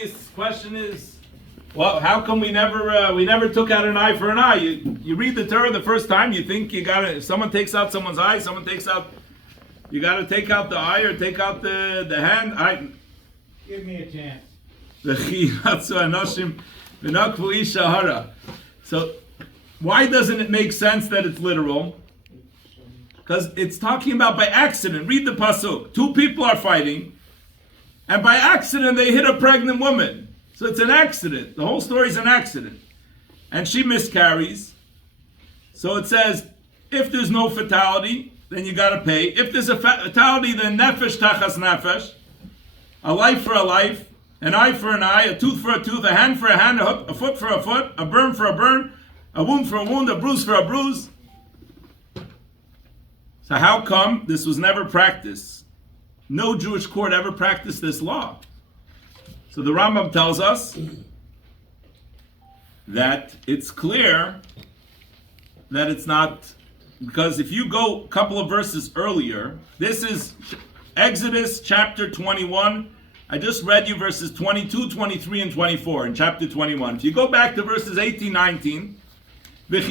This question is, well, how come we never took out an eye for an eye? You read the Torah the first time, you think you gotta. If someone takes out someone's eye, you gotta take out the eye or take out the hand. Give me a chance. So, why doesn't it make sense that it's literal? Because it's talking about by accident. Read the pasuk. Two people are fighting, and by accident they hit a pregnant woman. So it's an accident. The whole story is an accident. And she miscarries. So it says, if there's no fatality, then you got to pay. If there's a fatality, then nefesh tachas nefesh. A life for a life. An eye for an eye. A tooth for a tooth. A hand for a hand. A foot for a foot. A burn for a burn. A wound for a wound. A bruise for a bruise. So how come this was never practiced? No Jewish court ever practiced this law. So the Rambam tells us that it's clear that it's not, because if you go a couple of verses earlier, this is Exodus chapter 21. I just read you verses 22, 23, and 24 in chapter 21. If you go back to verses 18, 19, if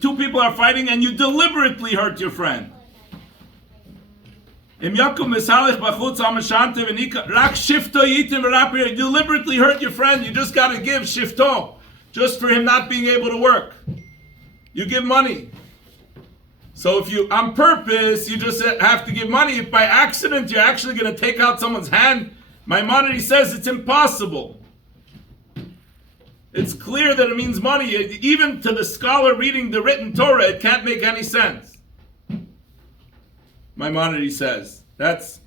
two people are fighting and you deliberately hurt your friend, you deliberately hurt your friend, you just got to give shifto, just for him not being able to work. You give money. So if you, on purpose, you just have to give money. If by accident you're actually going to take out someone's hand, Maimonides says it's impossible. It's clear that it means money. Even to the scholar reading the written Torah, it can't make any sense. Maimonides says. That's,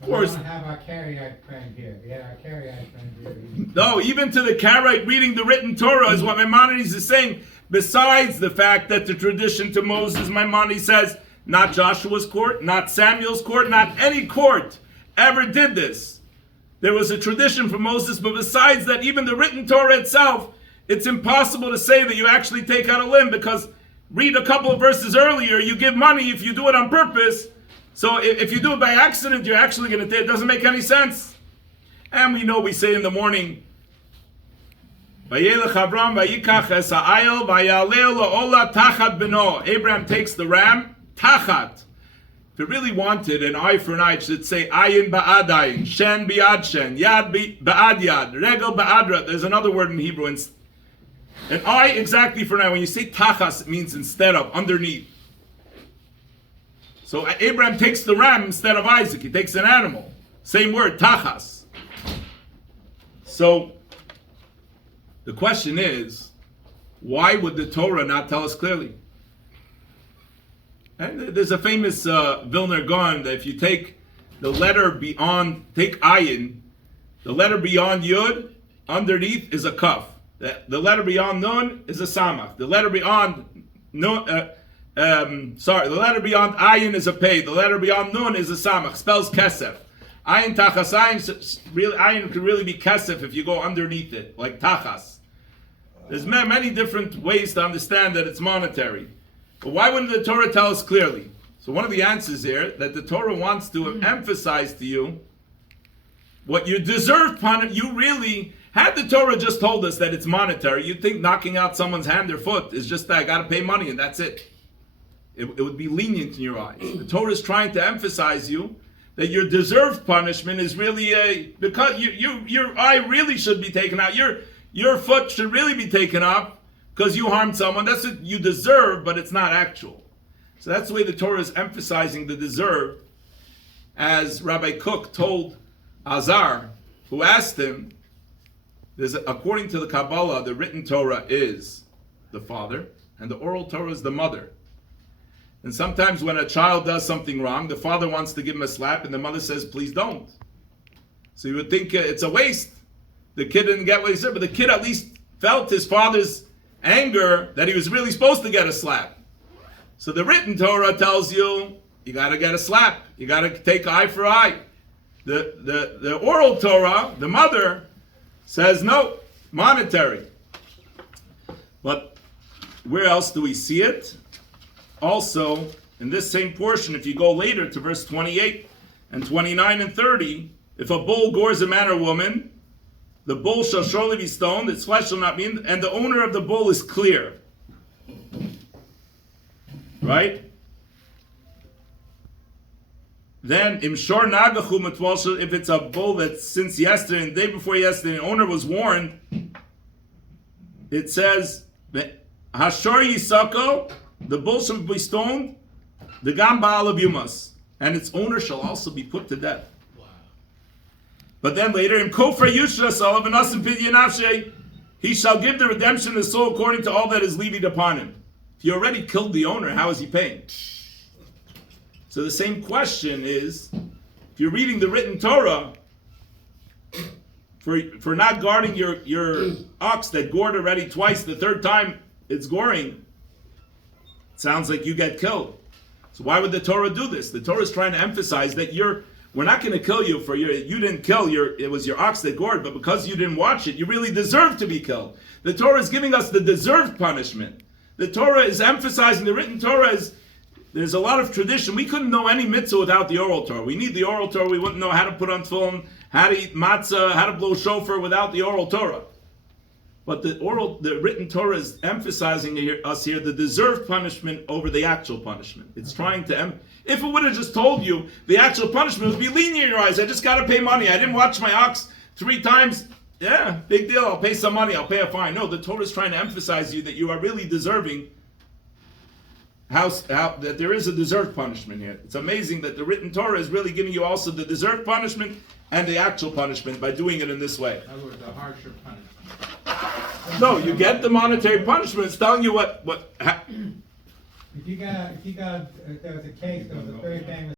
of course. We don't have our Karaite friend here. We had our Karaite friend here. No, even to the Karaite reading the written Torah is what Maimonides is saying. Besides the fact that the tradition to Moses, Maimonides says, not Joshua's court, not Samuel's court, not any court ever did this. There was a tradition from Moses, but besides that, even the written Torah itself, it's impossible to say that you actually take out a limb, because read a couple of verses earlier, you give money if you do it on purpose. So if you do it by accident, you're actually going to take it. It doesn't make any sense. And we know, we say in the morning, Abraham takes the ram, tachat. If it really wanted an eye for an eye, it should say ayin ba'ad ayin, shen bi'ad shen, yad ba'ad yad, regel ba'ad regel. There's another word in Hebrew. An eye exactly for an eye. When you say tachas, it means instead of, underneath. So Abraham takes the ram instead of Isaac. He takes an animal. Same word, tachas. So the question is, why would the Torah not tell us clearly? And there's a famous Vilner Gaon that if you take the letter beyond, take ayin, the letter beyond yud, underneath is a kaf. The letter beyond nun is a samach. The letter beyond nun, the letter beyond ayin is a pei. The letter beyond nun is a samach. Spells kesef. Ayin tachas ayin. Really, ayin could really be kesef if you go underneath it, like tachas. There's many different ways to understand that it's monetary. But why wouldn't the Torah tell us clearly? So one of the answers here, that the Torah wants to emphasize to you what you deserve punishment. You really, had the Torah just told us that it's monetary, you'd think knocking out someone's hand or foot is just that I got to pay money and that's it. It would be lenient in your eyes. The Torah is trying to emphasize you that your deserved punishment is really because your eye really should be taken out. Your foot should really be taken off because you harmed someone. That's what you deserve, but it's not actual. So that's the way the Torah is emphasizing the deserve. As Rabbi Kook told Azar, who asked him, according to the Kabbalah, the written Torah is the father, and the oral Torah is the mother. And sometimes when a child does something wrong, the father wants to give him a slap, and the mother says, please don't. So you would think it's a waste. The kid didn't get what he said, but the kid at least felt his father's anger that he was really supposed to get a slap. So the written Torah tells you, you got to get a slap. You got to take eye for eye. The oral Torah, the mother, says no, monetary. But where else do we see it? Also, in this same portion, if you go later to verse 28, And 29 and 30, if a bull gores a man or woman, the bull shall surely be stoned, its flesh shall not be in, and the owner of the bull is clear. Right? Then, imshor nagachu matwal, if it's a bull that since yesterday and the day before yesterday, the owner was warned, it says, Hashor yisako, the bull shall be stoned, the gam ba'al of yumas, and its owner shall also be put to death. Wow. But then later, in kofra yushras alav v'nasim pidya nafshe, he shall give the redemption of the soul according to all that is levied upon him. If you already killed the owner, how is he paying? So the same question is, if you're reading the written Torah, for not guarding your ox that gored already twice, the third time it's goring, it sounds like you get killed. So why would the Torah do this? The Torah is trying to emphasize that we're not going to kill you you didn't kill it was your ox that gored, but because you didn't watch it, you really deserve to be killed. The Torah is giving us the deserved punishment. The Torah is emphasizing, the written Torah is, there's a lot of tradition. We couldn't know any mitzvah without the oral Torah. We need the oral Torah. We wouldn't know how to put on tefillin, how to eat matzah, how to blow shofar without the oral Torah. But the written Torah is emphasizing us here the deserved punishment over the actual punishment. It's trying to, if it would have just told you the actual punishment would be lenient in your eyes, I just got to pay money. I didn't watch my ox 3 times. Yeah, big deal. I'll pay some money. I'll pay a fine. No, the Torah is trying to emphasize you that you are really deserving. That there is a deserved punishment here. It's amazing that the written Torah is really giving you also the deserved punishment and the actual punishment by doing it in this way. In other words, a harsher punishment. No, you get the monetary punishment. It's telling you what. If there was a case, there was a very famous